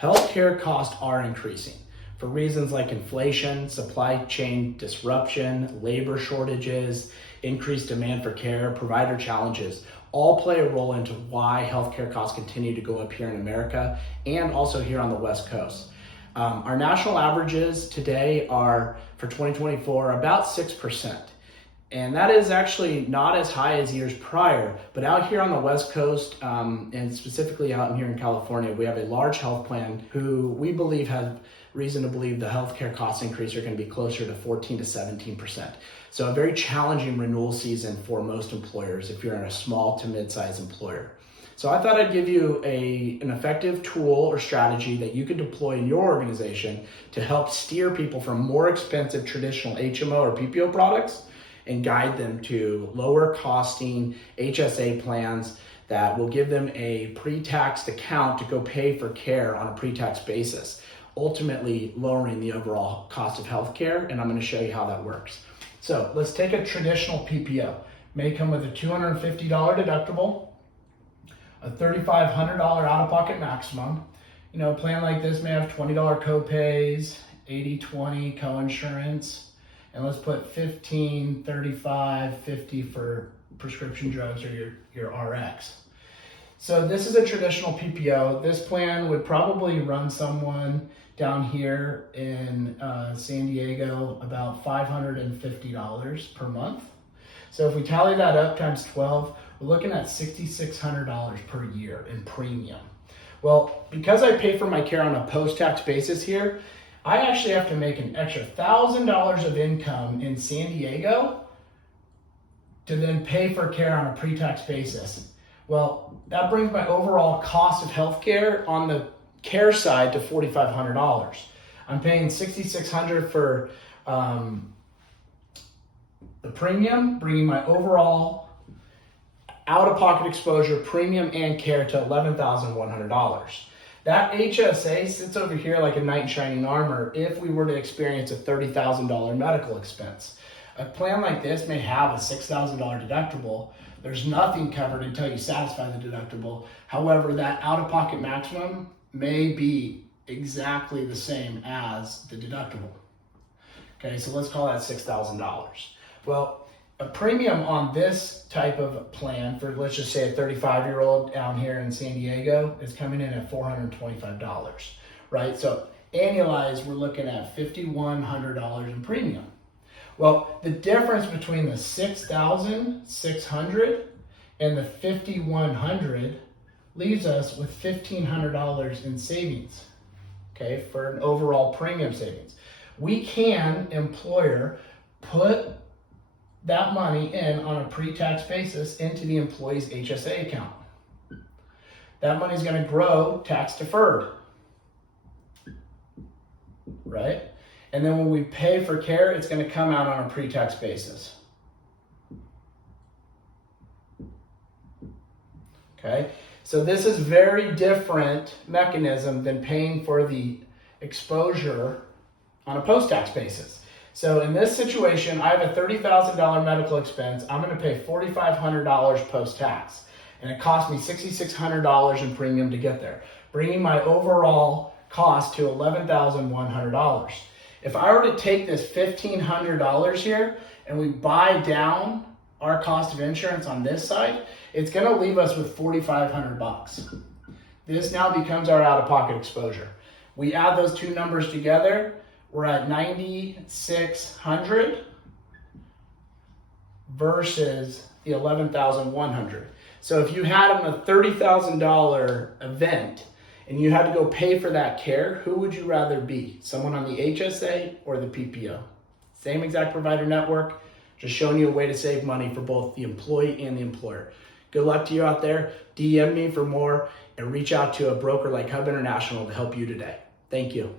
Healthcare costs are increasing for reasons like inflation, supply chain disruption, labor shortages, increased demand for care, provider challenges, all play a role into why healthcare costs continue to go up here in America and also here on the West Coast. Our national averages today are for 2024 about 6%. And that is actually not as high as years prior, but out here on the West Coast, and specifically out here in California, we have a large health plan who we believe have reason to believe the healthcare cost increase are going to be closer to 14 to 17%. So a very challenging renewal season for most employers if you're in a small to mid-sized employer. So I thought I'd give you an effective tool or strategy that you could deploy in your organization to help steer people from more expensive traditional HMO or PPO products and guide them to lower costing HSA plans that will give them a pre-taxed account to go pay for care on a pre-tax basis, ultimately lowering the overall cost of healthcare. And I'm going to show you how that works. So let's take a traditional PPO. May come with a $250 deductible, a $3,500 out-of-pocket maximum. You know, a plan like this may have $20 co-pays, 80/20 co-insurance, and let's put 15, 35, 50 for prescription drugs or your RX. So this is a traditional PPO. This plan would probably run someone down here in San Diego about $550 per month. So if we tally that up times 12, we're looking at $6,600 per year in premium. Well, because I pay for my care on a post-tax basis here, I actually have to make an extra $1,000 of income in San Diego to then pay for care on a pre-tax basis. Well, that brings my overall cost of healthcare on the care side to $4,500. I'm paying $6,600 for the premium, bringing my overall out-of-pocket exposure, premium and care to $11,100. That HSA sits over here like a knight in shining armor if we were to experience a $30,000 medical expense. A plan like this may have a $6,000 deductible. There's nothing covered until you satisfy the deductible. However, that out-of-pocket maximum may be exactly the same as the deductible. Okay, so let's call that $6,000. Well, a premium on this type of plan for, let's just say, a 35-year-old down here in San Diego is coming in at $425, right? So annualized, we're looking at $5,100 in premium. Well, the difference between the $6,600 and the $5,100 leaves us with $1,500 in savings, okay, for an overall premium savings. We can, employer, put that money in on a pre-tax basis into the employee's HSA account. That money is going to grow tax deferred, right? And then when we pay for care, it's going to come out on a pre-tax basis. Okay, so this is very different mechanism than paying for the exposure on a post-tax basis. So in this situation, I have a $30,000 medical expense. I'm going to pay $4,500 post-tax, and it cost me $6,600 in premium to get there, bringing my overall cost to $11,100. If I were to take this $1,500 here and we buy down our cost of insurance on this side, it's going to leave us with $4,500. This now becomes our out-of-pocket exposure. We add those two numbers together, we're at $9,600 versus the $11,100. So if you had a $30,000 event and you had to go pay for that care, who would you rather be? Someone on the HSA or the PPO? Same exact provider network, just showing you a way to save money for both the employee and the employer. Good luck to you out there. DM me for more and reach out to a broker like Hub International to help you today. Thank you.